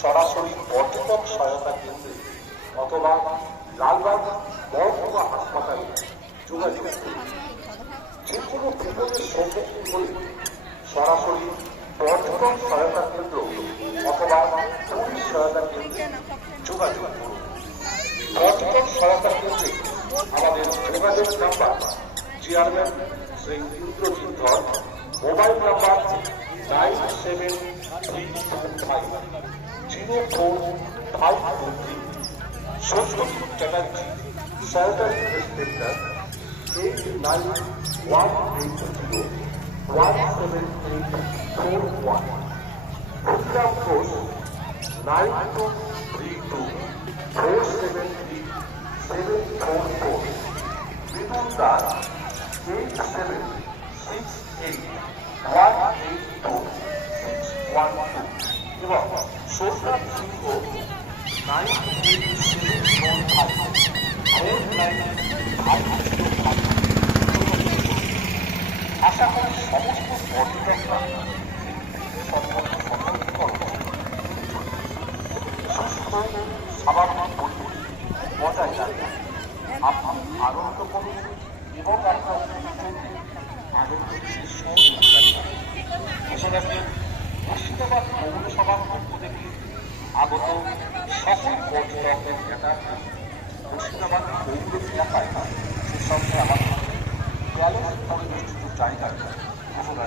সরাসরি পর্যটক সহায়তা কেন্দ্রে অথবা লালবাগ মহকুমা হাসপাতালে যোগাযোগ করুন। যে কোনো বিপদের সম্মুখীন হলে সরাসরি পর্যটক সহায়তা কেন্দ্র অথবা পুলিশ সহায়তা কেন্দ্রে যোগাযোগ করুন। পর্যটক সহায়তা কেন্দ্রে আমাদের যোগাযোগ নাম্বার চেয়ারম্যান শ্রী ইন্দ্রজিৎ ধর, মোবাইল নাম্বার 97350453, সত্যজিৎ চ্যাটার্জি, সহকারী ইন্সপেক্টর 8918017841, প্রতিরাম ঘোষ 9232473744, বিপুল দাস 8768182612 এবং সোমনাথ সিংহ 98745495। আশা করি সমস্ত পর্যটকরা সুস্থ স্বাভাবিক পরিবেশ বজায় রাখবেন। আপনি আনন্দ করুন এবং আপনার আনন্দের পাশাপাশি মুর্শিদাবাদ পৌরসভার পক্ষ থেকে আগত সকল পর্যটকদের নেতারা মুর্শিদাবাদ পৌর এলাকায় সে সঙ্গে আমাদের প্যালেস পরিবেষ্টিত জায়গায় ঘোষণা